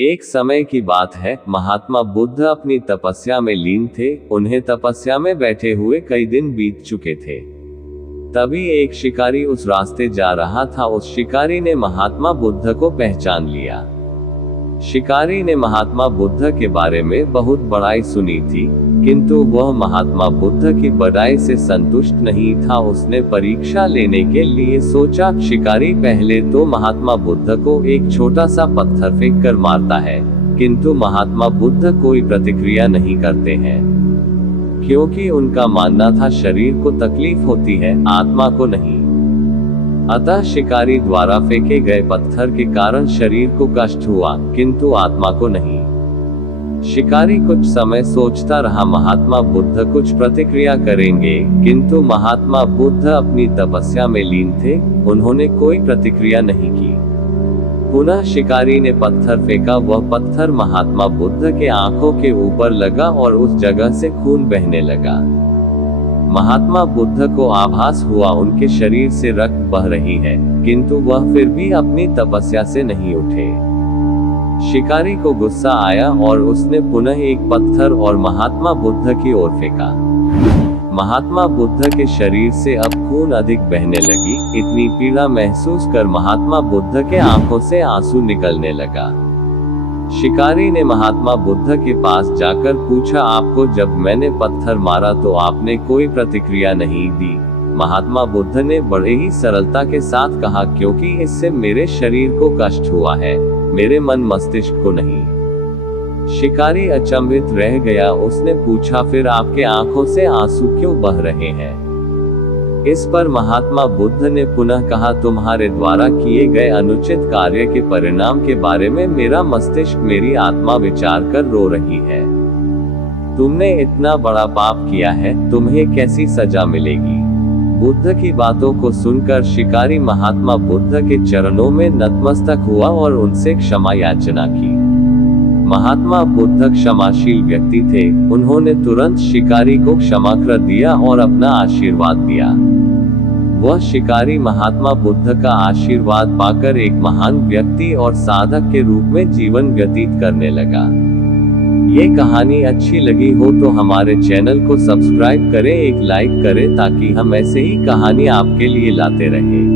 एक समय की बात है, महात्मा बुद्ध अपनी तपस्या में लीन थे। उन्हें तपस्या में बैठे हुए कई दिन बीत चुके थे। तभी एक शिकारी उस रास्ते जा रहा था। उस शिकारी ने महात्मा बुद्ध को पहचान लिया। शिकारी ने महात्मा बुद्ध के बारे में बहुत बड़ाई सुनी थी, किंतु वह महात्मा बुद्ध की बड़ाई से संतुष्ट नहीं था। उसने परीक्षा लेने के लिए सोचा। शिकारी पहले तो महात्मा बुद्ध को एक छोटा सा पत्थर फेंक कर मारता है, किंतु महात्मा बुद्ध कोई प्रतिक्रिया नहीं करते हैं, क्योंकि उनका मानना था शरीर को तकलीफ होती है, आत्मा को नहीं। अतः शिकारी द्वारा फेंके गए पत्थर के कारण शरीर को कष्ट हुआ, किंतु आत्मा को नहीं। शिकारी कुछ समय सोचता रहा, महात्मा बुद्ध कुछ प्रतिक्रिया करेंगे, किंतु महात्मा बुद्ध अपनी तपस्या में लीन थे। उन्होंने कोई प्रतिक्रिया नहीं की। पुनः शिकारी ने पत्थर फेंका। वह पत्थर महात्मा बुद्ध के आंखों के ऊपर लगा और उस जगह से खून बहने लगा। महात्मा बुद्ध को आभास हुआ उनके शरीर से रक्त बह रही है, किंतु वह फिर भी अपनी तपस्या से नहीं उठे। शिकारी को गुस्सा आया और उसने पुनः एक पत्थर और महात्मा बुद्ध की ओर फेंका। महात्मा बुद्ध के शरीर से अब खून अधिक बहने लगी। इतनी पीड़ा महसूस कर महात्मा बुद्ध के आंखों से आंसू निकलने लगा। शिकारी ने महात्मा बुद्ध के पास जाकर पूछा, आपको जब मैंने पत्थर मारा तो आपने कोई प्रतिक्रिया नहीं दी। महात्मा बुद्ध ने बड़े ही सरलता के साथ कहा, क्योंकि इससे मेरे शरीर को कष्ट हुआ है, मेरे मन मस्तिष्क को नहीं। शिकारी अचंभित रह गया। उसने पूछा, फिर आपके आंखों से आंसू क्यों बह रहे हैं? इस पर महात्मा बुद्ध ने पुनः कहा, तुम्हारे द्वारा किए गए अनुचित कार्य के परिणाम के बारे में मेरा मस्तिष्क, मेरी आत्मा विचार कर रो रही है। तुमने इतना बड़ा पाप किया है, तुम्हें कैसी सजा मिलेगी? बुद्ध की बातों को सुनकर शिकारी महात्मा बुद्ध के चरणों में नतमस्तक हुआ और उनसे क्षमा याचना की। महात्मा बुद्ध क्षमाशील व्यक्ति थे। उन्होंने तुरंत शिकारी को क्षमा कर दिया और अपना आशीर्वाद दिया। वह शिकारी महात्मा बुद्ध का आशीर्वाद पाकर एक महान व्यक्ति और साधक के रूप में जीवन व्यतीत करने लगा। ये कहानी अच्छी लगी हो तो हमारे चैनल को सब्सक्राइब करें, एक लाइक करें, ताकि हम ऐसे ही कहानी आपके लिए लाते रहें।